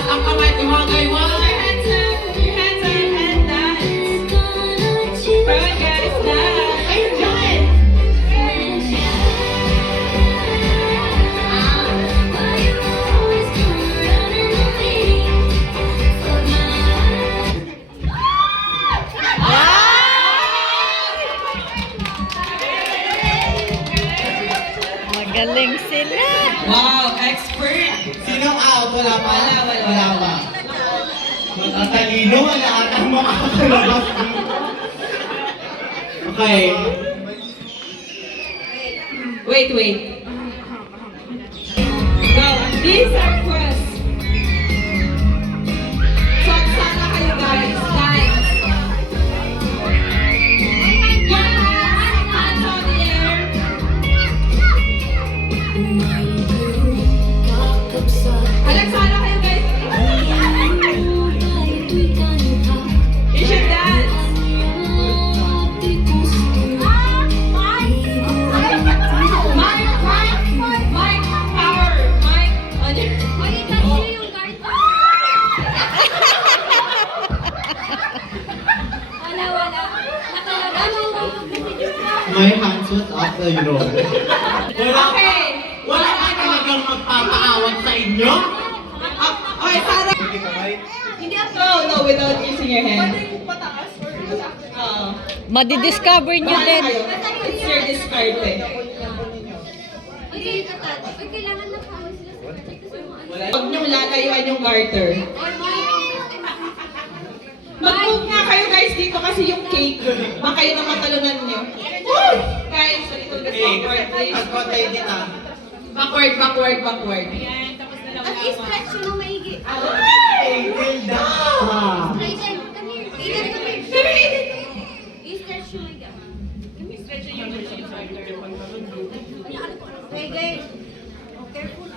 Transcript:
Taas ang kamay, tumagay. One. Put your hands up and dance. Alright guys, dance. Ayun, dyan. Magaling sila. Wow, expert. Sinong out? Wala pa? Wala. Wala pa. Matatalino, wala atang makakalabas. Okay. Wait. Go. These are quests. So, sana kayo guys. Dance. Your hands on the air. Sana kayo guys. You should dance. Mike, power. Mike, on your... My hands was up, you know. Okay. Wala ka talagang magpapaawat sa inyo? Okay, Sarah. No, without using your hand. Madidiscover nyo Bahala din. kayo. It's your discard eh. Huwag niyong lalayuan yung garter. Mag-move nga kayo guys dito kasi yung cake, baka yun ang matalunan niyo. Woo! Guys, a little bit backward please. At patay din ah. Backward. At i-stretch mo maigi. Ay, ganda! Aiden, come here. Aiden, come here. I-stretch mo maigi. Okay, guys. Oh, careful.